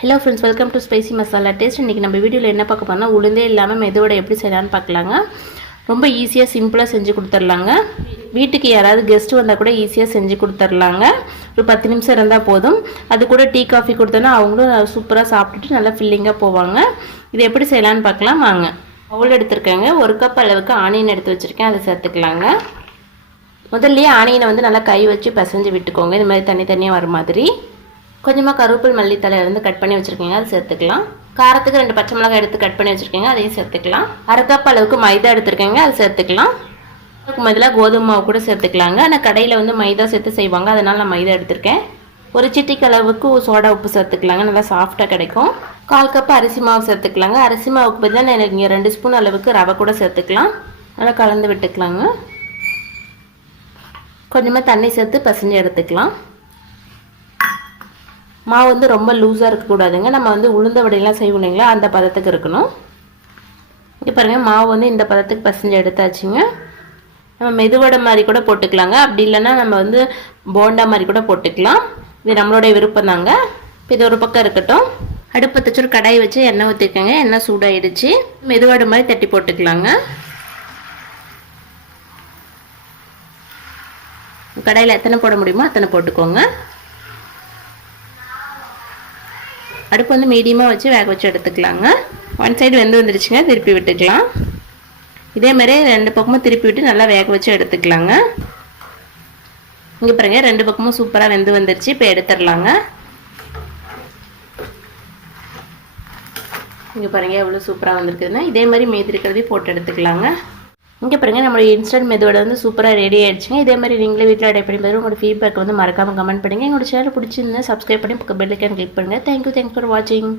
Hello friends welcome to spicy masala taste இன்றைக்கி நம்ம வீடியோவில் என்ன பார்க்க போனால் உளுந்தே இல்லாமல் மெதுவோட எப்படி செய்யலாம்னு பார்க்கலாங்க. ரொம்ப ஈஸியாக சிம்பிளாக செஞ்சு கொடுத்துர்லாங்க வீட்டுக்கு யாராவது கெஸ்ட் வந்தால் கூட ஈஸியாக செஞ்சு கொடுத்துர்லாங்க ஒரு பத்து நிமிஷம் இருந்தால் போதும். அது கூட டீ காஃபி கொடுத்தோன்னா அவங்களும் சூப்பராக சாப்பிட்டுட்டு நல்லா ஃபில்லிங்காக போவாங்க. இது எப்படி செய்யலான்னு பார்க்கலாம் வாங்க. பவுல் எடுத்திருக்கேங்க. ஒரு கப் அளவுக்கு ஆனியன் எடுத்து வச்சுருக்கேன். அதை சேர்த்துக்கலாங்க. முதல்லையே ஆனியனை வந்து நல்லா கை வச்சு பிசைஞ்சு விட்டுக்கோங்க. இந்த மாதிரி தனித்தனியாக வர மாதிரி. கொஞ்சமாக கருவேப்பில் மல்லித்தலை இருந்து கட் பண்ணி வச்சுருக்கீங்க அதை சேர்த்துக்கலாம். காரத்துக்கு ரெண்டு பச்சை மிளகாய் எடுத்து கட் பண்ணி வச்சுருக்கீங்க அதையும் சேர்த்துக்கலாம். அரை கப் அளவுக்கு மைதா எடுத்துருக்கீங்க அதை சேர்த்துக்கலாம். அதுக்கு பதிலாக கோதுமை மாவு கூட சேர்த்துக்கலாங்க. ஆனால் கடையில் வந்து மைதா சேர்த்து செய்வாங்க அதனால் நான் மைதா எடுத்திருக்கேன். ஒரு சிட்டிக்கு அளவுக்கு சோடா உப்பு சேர்த்துக்கலாங்க நல்லா சாஃப்டாக கிடைக்கும். கால் கப் அரிசி மாவு சேர்த்துக்கலாங்க. அரிசி மாவுக்கு பதிலாக நான் இங்கே ரெண்டு ஸ்பூன் அளவுக்கு ரவை கூட சேர்த்துக்கலாம். நல்லா கலந்து விட்டுக்கலாங்க. கொஞ்சமாக தண்ணி சேர்த்து பசஞ்சு எடுத்துக்கலாம். மாவு வந்து ரொம்ப லூஸாக இருக்கக்கூடாதுங்க. நம்ம வந்து உளுந்த வடையெல்லாம் செய்வோம் இல்லைங்களா? அந்த பதத்துக்கு இருக்கணும். இங்கே பாருங்கள் மாவு வந்து இந்த பதத்துக்கு பசஞ்சு எடுத்தாச்சுங்க. நம்ம மெதுவடை மாதிரி கூட போட்டுக்கலாங்க. அப்படி இல்லைன்னா நம்ம வந்து போண்டா மாதிரி கூட போட்டுக்கலாம். இது நம்மளுடைய விருப்பம் தாங்க. இது ஒரு பக்கம் இருக்கட்டும். அடுப்பை தச்சு ஒரு கடாய் வச்சு எண்ணெய் ஊற்றிக்கோங்க எண்ணெய் சூடாயிடுச்சு. மெதுவடை மாதிரி தட்டி போட்டுக்கலாங்க. கடையில் எத்தனை போட முடியுமோ அத்தனை போட்டுக்கோங்க. அடுப்பு வந்து மீடியமாக வச்சு வேக வச்சு எடுத்துக்கலாங்க. ஒன் சைடு வெந்து வந்துருச்சுங்க திருப்பி விட்டுக்கலாம். இதே மாதிரி ரெண்டு பக்கமும் திருப்பி விட்டு நல்லா வேக வச்சு எடுத்துக்கலாங்க. இங்கே பாருங்க ரெண்டு பக்கமும் சூப்பராக வெந்து வந்துருச்சு இப்போ எடுத்துடலாங்க. இங்கே பாருங்க எவ்வளோ சூப்பராக வந்திருக்குதுன்னா இதே மாதிரி மீதி இருக்கிறதையும் போட்டு எடுத்துக்கலாங்க. இங்கே பாருங்கள் நம்மளுடைய இன்ஸ்டன்ட் மெத்தோட வந்து சூப்பராக ரெடி ஆகிடுச்சுங்க இதே மாதிரி நீங்களே வீட்டில் அடை பண்ணி பாருங்கள் உங்களோட ஃபீட்பேக் வந்து மறக்காமல் கமெண்ட் பண்ணுங்கள் எங்களோட சேனல் பிடிச்சிருந்தா சப்ஸ்கிரைப் பண்ணி பெல்லைக்கான் கிளிக் பண்ணுங்கள் தேங்க்யூ தேங்க்ஸ் ஃபார் வாட்சிங்